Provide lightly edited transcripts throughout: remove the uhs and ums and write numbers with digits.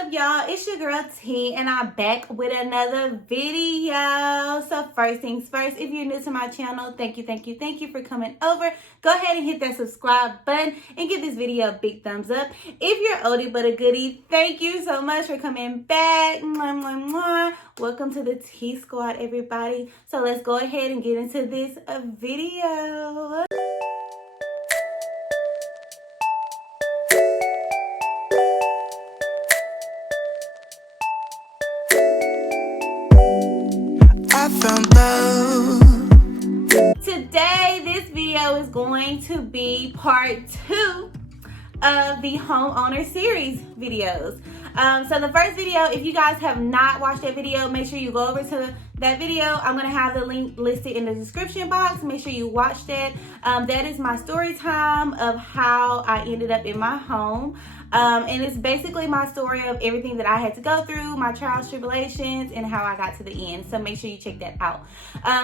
up, y'all? It's your girl T, and I'm back with another video. So first things first, if you're new to my channel, thank you for coming over. Go ahead and hit that subscribe button and give this video a big thumbs up. If you're oldie but a goodie, thank you so much for coming back. Mwah, mwah, mwah. Welcome to the T Squad, everybody. So let's go ahead and get into this video. Today, this video is going to be part 2 of the homeowner series videos. So the first video, if you guys have not watched that video, make sure you go over to that video. I'm going to have the link listed in the description box. Make sure you watch that. That is my story time of how I ended up in my home. And it's basically my story of everything that I had to go through, my trials, tribulations, and how I got to the end. So make sure you check that out.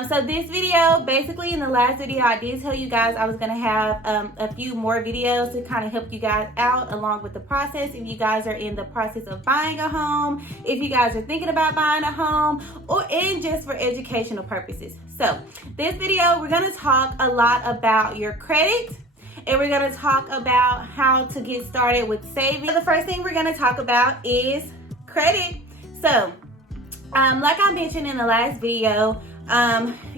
So this video, basically in the last video, I did tell you guys I was going to have a few more videos to kind of help you guys out along with the process. If you guys are in the process of buying a home, if you guys are thinking about buying a home, and just for educational purposes. So this video, we're going to talk a lot about your credit. And we're going to talk about how to get started with saving. The first thing we're going to talk about is credit. So, like I mentioned in the last video,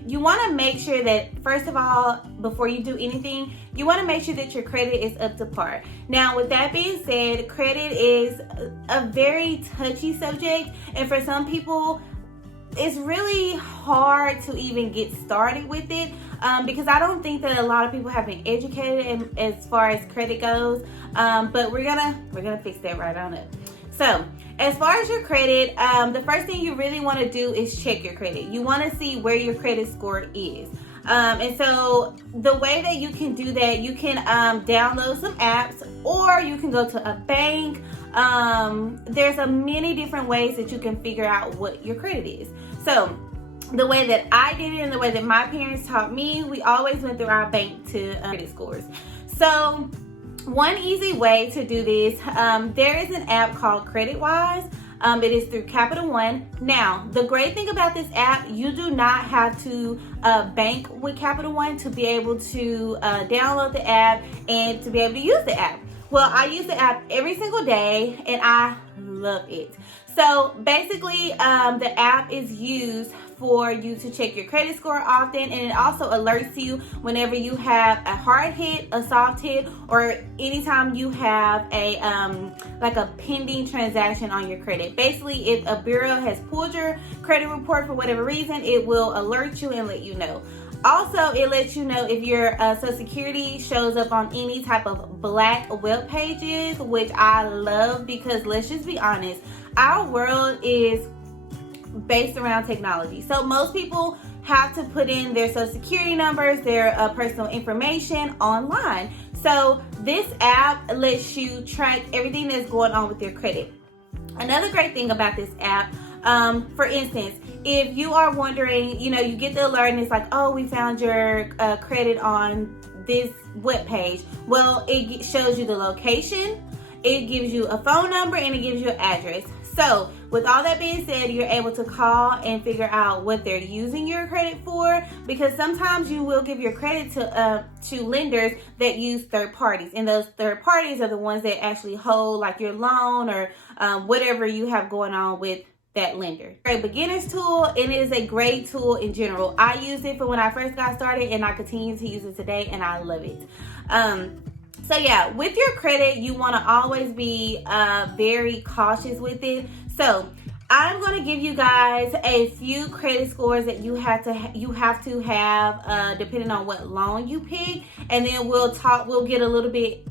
you want to make sure that, first of all, before you do anything, you want to make sure that your credit is up to par. Now, with that being said, credit is a very touchy subject. And for some people, it's really hard to even get started with it. Because I don't think that a lot of people have been educated as far as credit goes, but we're gonna fix that right on up. So as far as your credit, the first thing you really want to do is check your credit. You want to see where your credit score is. And so the way that you can do that, you can download some apps, or you can go to a bank. There's a many different ways that you can figure out what your credit is. So the way that I did it and the way that my parents taught me, we always went through our bank to credit scores. So one easy way to do this, there is an app called CreditWise. It is through Capital One. Now, the great thing about this app, you do not have to bank with Capital One to be able to download the app and to be able to use the app. Well, I use the app every single day and I love it. So basically, the app is used for you to check your credit score often, and it also alerts you whenever you have a hard hit, a soft hit, or anytime you have a like a pending transaction on your credit. Basically, if a bureau has pulled your credit report for whatever reason, it will alert you and let you know. Also, it lets you know if your Social Security shows up on any type of black web pages, which I love because let's just be honest, our world is based around technology. So most people have to put in their Social Security numbers, their personal information online. So this app lets you track everything that's going on with your credit. Another great thing about this app, for instance, if you are wondering, you get the alert and it's like, oh, we found your credit on this web page. Well, it shows you the location, it gives you a phone number, and it gives you an address. So with all that being said, you're able to call and figure out what they're using your credit for, because sometimes you will give your credit to lenders that use third parties, and those third parties are the ones that actually hold like your loan or whatever you have going on with that lender. A beginner's tool, and it is a great tool in general. I used it for when I first got started, and I continue to use it today, and I love it. So yeah, with your credit, you want to always be very cautious with it. So I'm going to give you guys a few credit scores that you have to have depending on what loan you pick, and then we'll get a little bit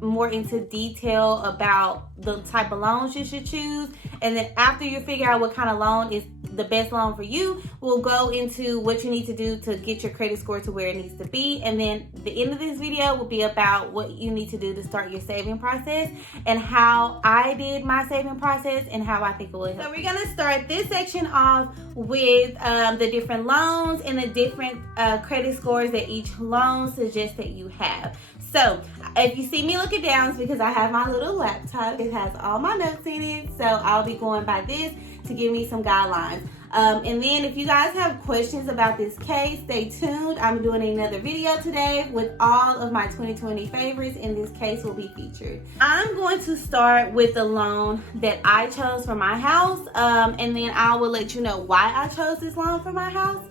more into detail about the type of loans you should choose. And then after you figure out what kind of loan is the best loan for you, we'll go into what you need to do to get your credit score to where it needs to be. And then the end of this video will be about what you need to do to start your saving process and how I did my saving process and how I think it will help. So we're going to start this section off with the different loans and the different credit scores that each loan suggests that you have. So if you see me looking down, it's because I have my little laptop. It has all my notes in it. So I'll be going by this to give me some guidelines. And then if you guys have questions about this case, stay tuned. I'm doing another video today with all of my 2020 favorites, and this case will be featured. I'm going to start with the loan that I chose for my house, and then I will let you know why I chose this loan for my house.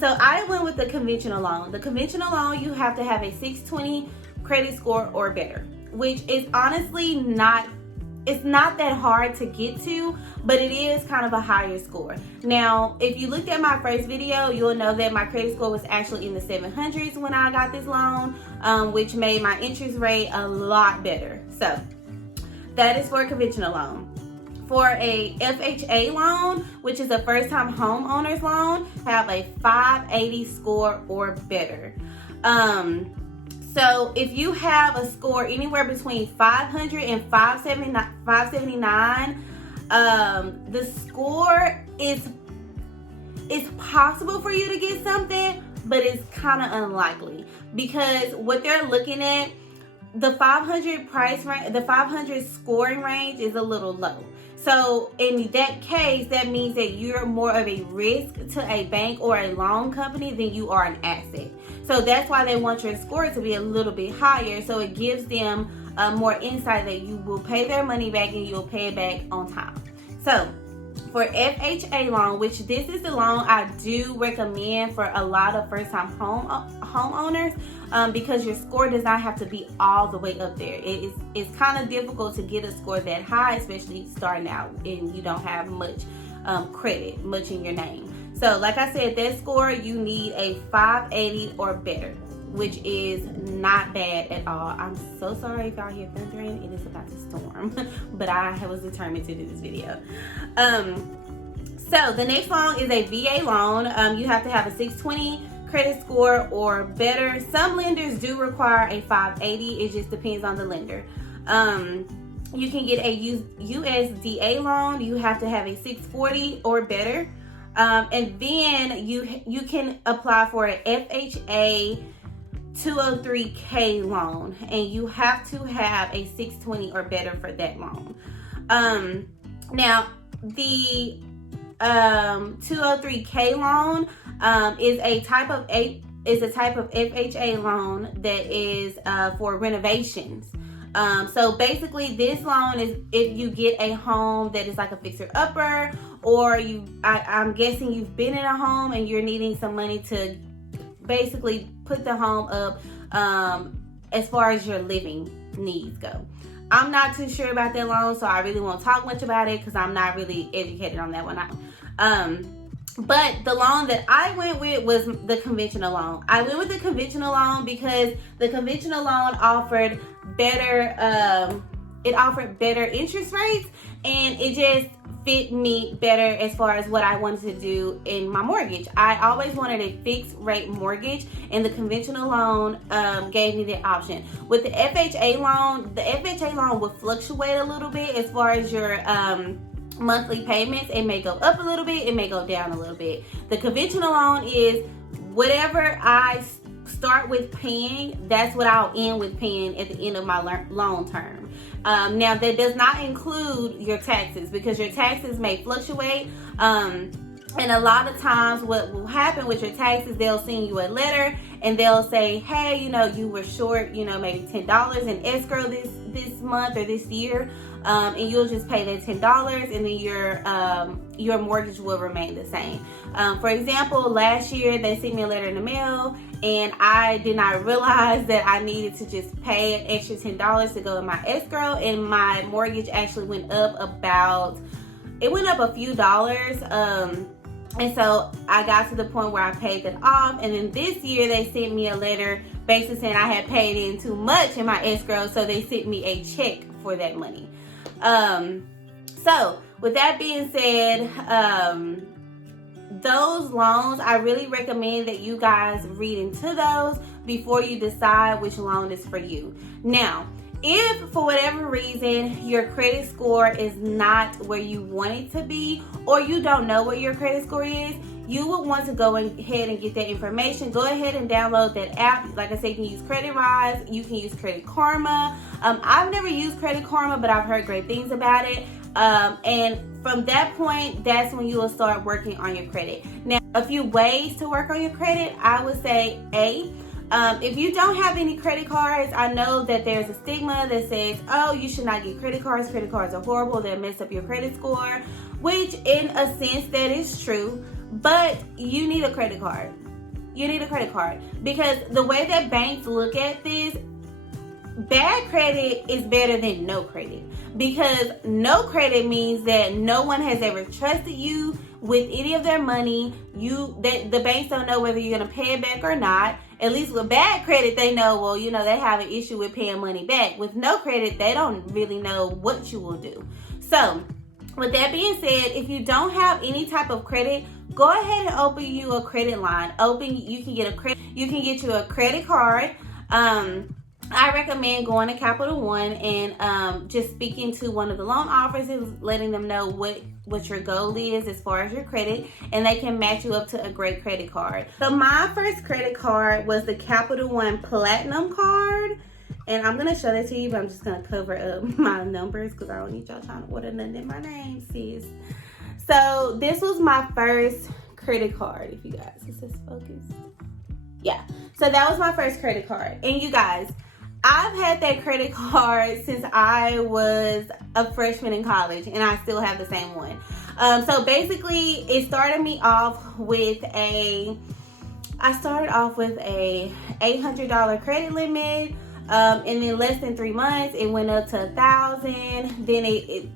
So I went with the conventional loan. The conventional loan, you have to have a 620 credit score or better, which is honestly not that hard to get to, but it is kind of a higher score. Now, if you looked at my first video, you'll know that my credit score was actually in the 700s when I got this loan, which made my interest rate a lot better. So that is for a conventional loan. For a FHA loan, which is a first-time homeowner's loan, have a 580 score or better. So if you have a score anywhere between 500 and 579, the score is possible for you to get something, but it's kind of unlikely because what they're looking at, the 500 price range, the 500 scoring range is a little low. So in that case, that means that you're more of a risk to a bank or a loan company than you are an asset. So that's why they want your score to be a little bit higher. So it gives them more insight that you will pay their money back and you'll pay it back on time. So for FHA loan, which this is the loan I do recommend for a lot of first-time homeowners, because your score does not have to be all the way up there. It's kind of difficult to get a score that high, especially starting out and you don't have much credit, much in your name. So like I said, that score, you need a 580 or better, which is not bad at all. I'm so sorry if y'all hear thundering. It is about to storm, but I was determined to do this video. So the next loan is a VA loan. You have to have a 620 credit score or better. Some lenders do require a 580. It just depends on the lender. You can get a USDA loan. You have to have a 640 or better. And then you can apply for an FHA 203K loan, and you have to have a 620 or better for that loan. Now the 203K loan is a type of FHA loan that is for renovations. So basically this loan is if you get a home that is like a fixer-upper, or I'm guessing you've been in a home and you're needing some money to basically put the home up as far as your living needs go. I'm not too sure about that loan, so I really won't talk much about it because I'm not really educated on that one. But the loan that I went with was the conventional loan. I went with the conventional loan because the conventional loan offered better interest rates, and it just fit me better as far as what I wanted to do in my mortgage. I always wanted a fixed rate mortgage, and the conventional loan gave me that option. With the FHA loan will fluctuate a little bit as far as your monthly payments. It may go up a little bit, it may go down a little bit. The conventional loan is whatever I start with paying, that's what I'll end with paying at the end of my loan term. Now that does not include your taxes, because your taxes may fluctuate. And a lot of times what will happen with your taxes, they'll send you a letter and they'll say, hey, you were short, maybe $10 in escrow this month or this year. And you'll just pay that $10, and then your mortgage will remain the same. For example, last year they sent me a letter in the mail, and I did not realize that I needed to just pay an extra $10 to go in my escrow, and my mortgage actually went up a few dollars. And so I got to the point where I paid that off, and then this year they sent me a letter basically saying I had paid in too much in my escrow, so they sent me a check for that money. So with that being said, those loans, I really recommend that you guys read into those before you decide which loan is for you. Now, if for whatever reason your credit score is not where you want it to be, or you don't know what your credit score is, you would want to go ahead and get that information. Go ahead and download that app. Like I said, you can use Credit Rise, you can use Credit Karma. I've never used Credit Karma, but I've heard great things about it. And from that point, that's when you will start working on your credit. Now, a few ways to work on your credit, I would say if you don't have any credit cards, I know that there's a stigma that says, oh, you should not get credit cards. Credit cards are horrible. They'll mess up your credit score, which in a sense that is true, but you need a credit card. You need a credit card because the way that banks look at this, bad credit is better than no credit, because no credit means that no one has ever trusted you with any of their money. The banks don't know whether you're going to pay it back or not. At least with bad credit, they know, well, they have an issue with paying money back. With no credit, they don't really know what you will do. So with that being said, if you don't have any type of credit, go ahead and open you a credit line. You can get you a credit card. I recommend going to Capital One and just speaking to one of the loan officers, letting them know what your goal is as far as your credit, and they can match you up to a great credit card. So my first credit card was the Capital One Platinum card, and I'm going to show that to you, but I'm just going to cover up my numbers because I don't need y'all trying to order nothing in my name, sis. So this was my first credit card, if you guys, is this focused? Yeah, so that was my first credit card. And you guys, I've had that credit card since I was a freshman in college, and I still have the same one. So basically, it started me off with a $800 credit limit, and then less than 3 months, it went up to $1,000. Then it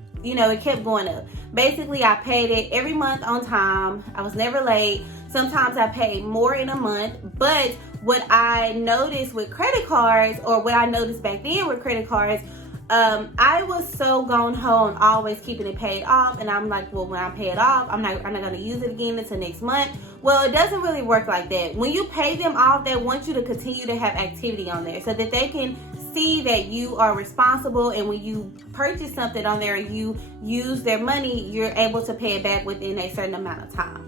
kept going up. Basically, I paid it every month on time. I was never late. Sometimes I paid more in a month, but what I noticed with credit cards, or what I noticed back then with credit cards, I was so gung-ho on always keeping it paid off, and I'm like, well, when I pay it off, I'm not going to use it again until next month. Well, it doesn't really work like that. When you pay them off, they want you to continue to have activity on there so that they can see that you are responsible, and when you purchase something on there, you use their money, you're able to pay it back within a certain amount of time.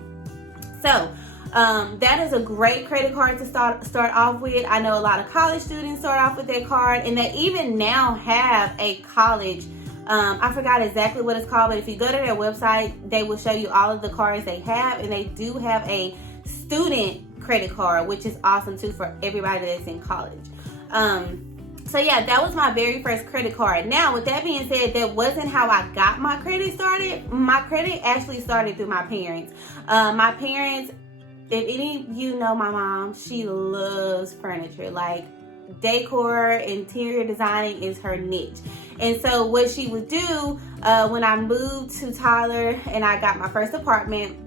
So that is a great credit card to start off with. I know a lot of college students start off with that card, and they even now have a college, I forgot exactly what it's called, but if you go to their website, they will show you all of the cards they have, and they do have a student credit card, which is awesome too for everybody that's in college. So yeah, that was my very first credit card. Now, with that being said, that wasn't how I got my credit started. My credit actually started through my parents. My parents, if any of you know my mom, she loves furniture. Like, decor, interior designing is her niche. And so what she would do when I moved to Tyler and I got my first apartment,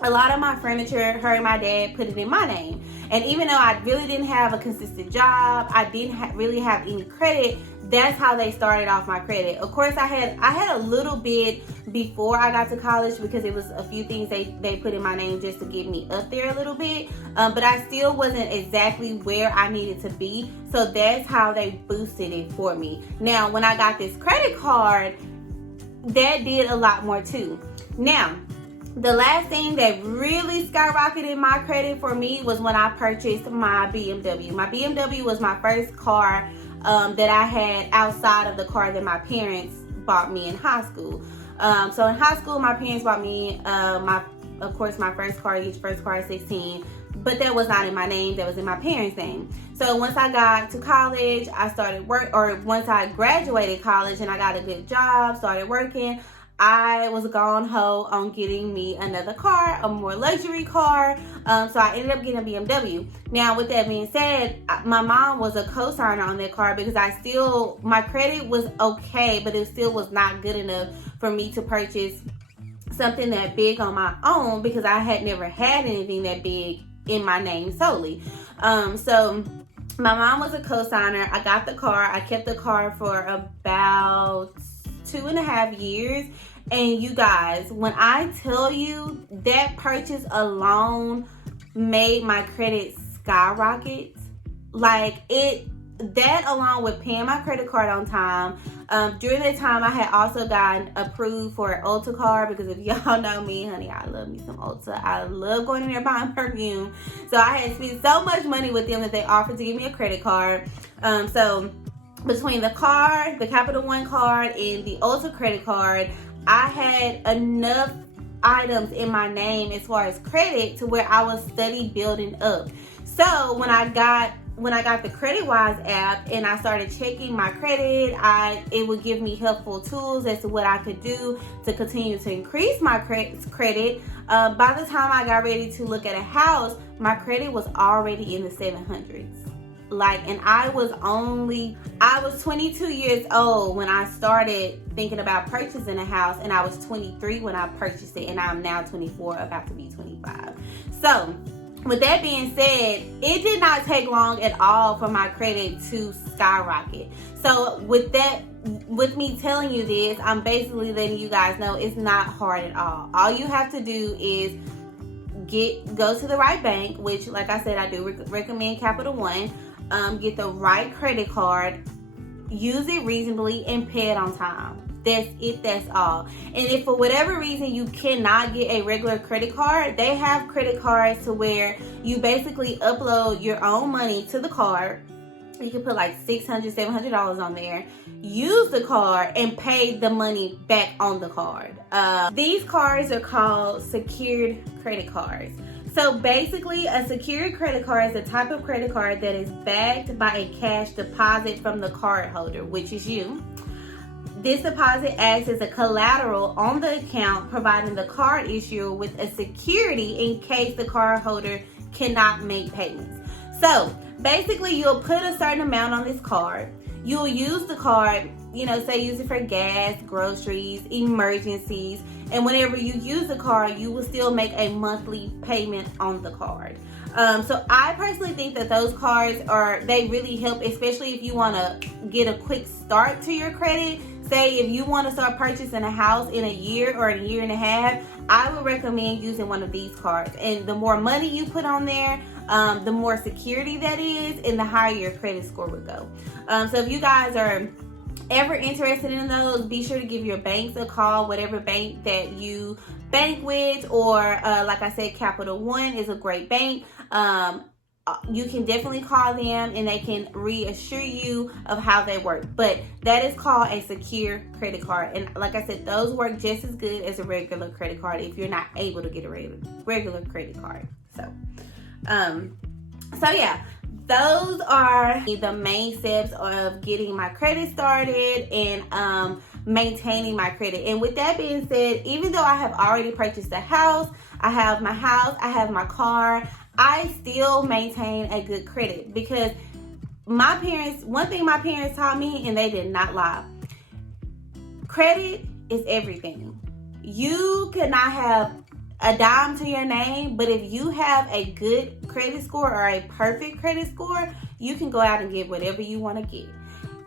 a lot of my furniture, her and my dad put it in my name. And even though I really didn't have a consistent job, I didn't really have any credit, that's how they started off my credit. Of course, I had a little bit before I got to college, because it was a few things they put in my name just to get me up there a little bit. But I still wasn't exactly where I needed to be. So that's how they boosted it for me. Now, when I got this credit card, that did a lot more too. Now, the last thing that really skyrocketed my credit for me was when I purchased my BMW. My BMW was my first car that I had outside of the car that my parents bought me in high school. So in high school, my parents bought me of course, my first car. Each first car at 16, but that was not in my name. That was in my parents' name. So once I got to college, I started once I graduated college and I got a good job, started working, I was gung-ho on getting me another car, a more luxury car. So I ended up getting a BMW. Now, with that being said, my mom was a co-signer on that car because my credit was okay, but it still was not good enough for me to purchase something that big on my own, because I had never had anything that big in my name solely. So my mom was a co-signer. I got the car. I kept the car for about 2.5 years. And you guys, when I tell you that purchase alone made my credit skyrocket, like that, along with paying my credit card on time, during that time I had also gotten approved for an Ulta card, because if y'all know me, honey, I love me some Ulta. I love going in there buying perfume. So I had spent so much money with them that they offered to give me a credit card. So between the card, the Capital One card, and the Ulta credit card, I had enough items in my name as far as credit to where I was steady building up. So when I got the CreditWise app and I started checking my credit, it would give me helpful tools as to what I could do to continue to increase my credit. By the time I got ready to look at a house, my credit was already in the 700s. And I was 22 years old when I started thinking about purchasing a house, and I was 23 when I purchased it, and I'm now 24, about to be 25. So with that being said, it did not take long at all for my credit to skyrocket. So with me telling you this, I'm basically letting you guys know it's not hard at all. All you have to do is go to the right bank, which, like I said, I do recommend Capital One. Get the right credit card, use it reasonably, and pay it on time. That's it. That's all. And if for whatever reason you cannot get a regular credit card, they have credit cards to where you basically upload your own money to the card. You can put like $600, $700 on there, use the card, and pay the money back on the card. These cards are called secured credit cards. So basically, a secured credit card is a type of credit card that is backed by a cash deposit from the card holder, which is you. This deposit acts as a collateral on the account, providing the card issuer with a security in case the card holder cannot make payments. So basically, you'll put a certain amount on this card. You'll use the card, say use it for gas, groceries, emergencies. And whenever you use the card, you will still make a monthly payment on the card. So I personally think that those cards they really help, especially if you want to get a quick start to your credit. Say if you want to start purchasing a house in a year or a year and a half, I would recommend using one of these cards. And the more money you put on there, the more security that is, and the higher your credit score would go. So if you guys are ever interested in those, be sure to give your banks a call, whatever bank that you bank with, or like I said, Capital One is a great bank. You can definitely call them and they can reassure you of how they work. But that is called a secure credit card. And like I said, those work just as good as a regular credit card if you're not able to get a regular credit card. So yeah, those are the main steps of getting my credit started and maintaining my credit. And with that being said, even though I have already purchased a house, I have my car, I still maintain a good credit, because one thing my parents taught me, and they did not lie: credit is everything. You cannot have a dime to your name, but if you have a good credit score or a perfect credit score, you can go out and get whatever you want to get.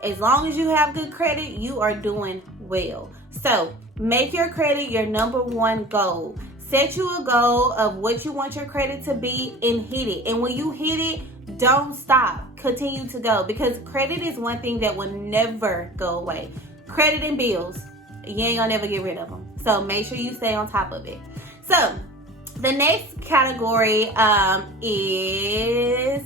As long as you have good credit, you are doing well. So make your credit your number one goal. Set you a goal of what you want your credit to be and hit it. And when you hit it, don't stop. Continue to go, because credit is one thing that will never go away. Credit and bills, you ain't gonna never get rid of them. So make sure you stay on top of it. So the next category is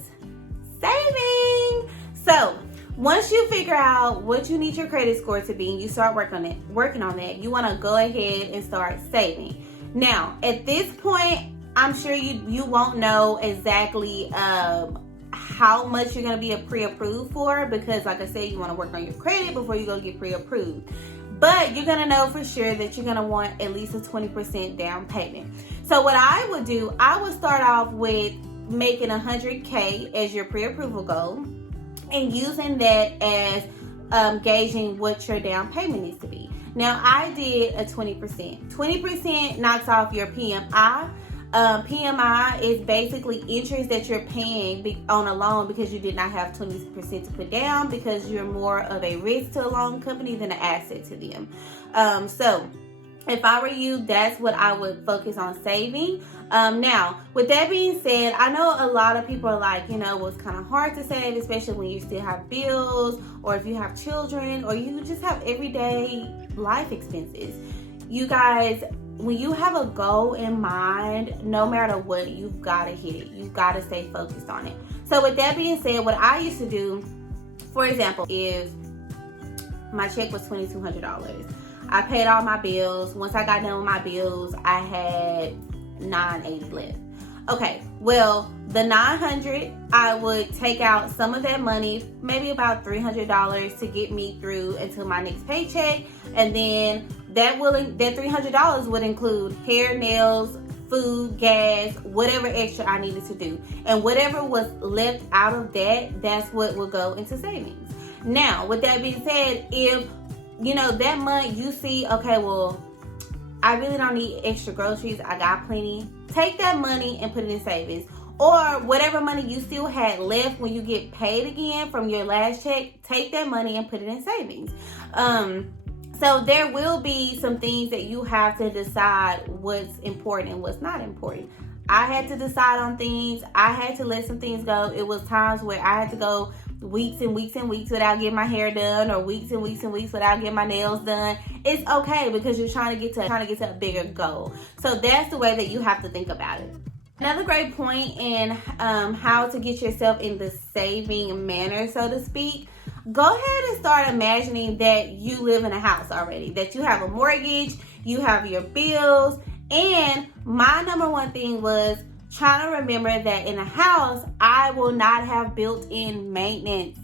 saving. So once you figure out what you need your credit score to be and you start working on that, you want to go ahead and start saving. Now, at this point, I'm sure you won't know exactly how much you're going to be pre-approved for, because like I said, you want to work on your credit before you go get pre-approved. But you're going to know for sure that you're going to want at least a 20% down payment. So what I would do, I would start off with making $100K as your pre-approval goal and using that as gauging what your down payment needs to be. Now, I did a 20%. 20% knocks off your PMI. PMI is basically interest that you're paying on a loan because you did not have 20% to put down, because you're more of a risk to a loan company than an asset to them. So If I were you, that's what I would focus on saving. Now, with that being said, I know a lot of people are like, you know, well, it's kind of hard to save, especially when you still have bills, or if you have children, or you just have everyday life expenses. You guys, when you have a goal in mind, no matter what, you've got to hit it. You've got to stay focused on it. So with that being said, what I used to do, for example, is my check was $2,200. I paid all my bills. Once I got done with my bills, I had $980 left. Okay, well, the $900, I would take out some of that money, maybe about $300 to get me through until my next paycheck. And then that $300 would include hair, nails, food, gas, whatever extra I needed to do. And whatever was left out of that, that's what will go into savings. Now, with that being said, if you know, that month you see, okay, well, I really don't need extra groceries. I got plenty. Take that money and put it in savings. Or whatever money you still had left when you get paid again from your last check, take that money and put it in savings. So there will be some things that you have to decide what's important and what's not important. I had to decide on things. I had to let some things go. It was times where I had to go weeks and weeks and weeks without getting my hair done, or weeks and weeks and weeks without getting my nails done. It's okay, because you're trying to get to a bigger goal. So that's the way that you have to think about it. Another great point in how to get yourself in the saving manner, so to speak, go ahead and start imagining that you live in a house already, that you have a mortgage, you have your bills. And my number one thing was trying to remember that in a house, I will not have built-in maintenance.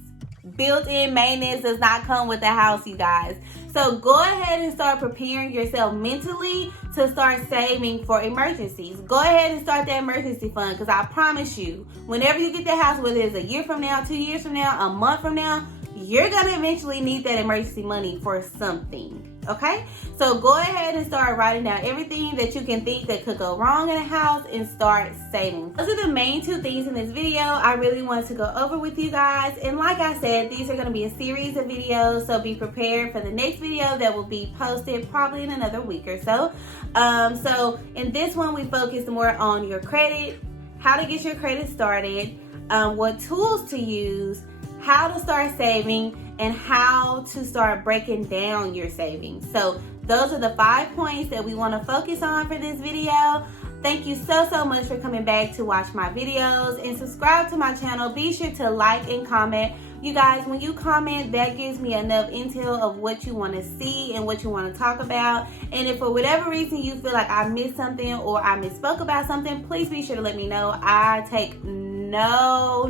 Built-in maintenance does not come with the house, you guys. So go ahead and start preparing yourself mentally to start saving for emergencies. Go ahead and start that emergency fund, because I promise you, whenever you get that house, whether it's a year from now, 2 years from now, a month from now, you're going to eventually need that emergency money for something. Okay, so go ahead and start writing down everything that you can think that could go wrong in a house and start saving. Those are the main two things in this video I really wanted to go over with you guys. And like I said, these are going to be a series of videos, so be prepared for the next video that will be posted probably in another week or so. So in this one, we focus more on your credit, how to get your credit started, what tools to use, how to start saving, and how to start breaking down your savings. So those are the 5 points that we want to focus on for this video. Thank you so much for coming back to watch my videos, and subscribe to my channel. Be sure to like and comment. You guys, when you comment, that gives me enough intel of what you want to see and what you want to talk about. And if for whatever reason you feel like I missed something or I misspoke about something, please be sure to let me know. I take no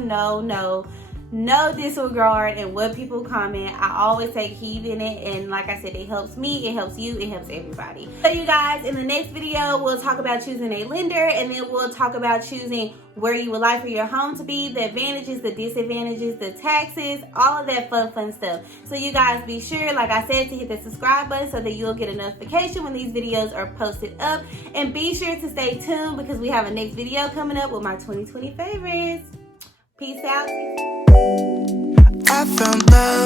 disregard in what people comment. I always take heed in it, and like I said, it helps me, it helps you, it helps everybody. So you guys, in the next video, we'll talk about choosing a lender, and then we'll talk about choosing where you would like for your home to be, the advantages, the disadvantages, the taxes, all of that fun stuff. So you guys, be sure, like I said, to hit the subscribe button so that you'll get a notification when these videos are posted up. And be sure to stay tuned, because we have a next video coming up with my 2020 favorites. Peace out. I found love.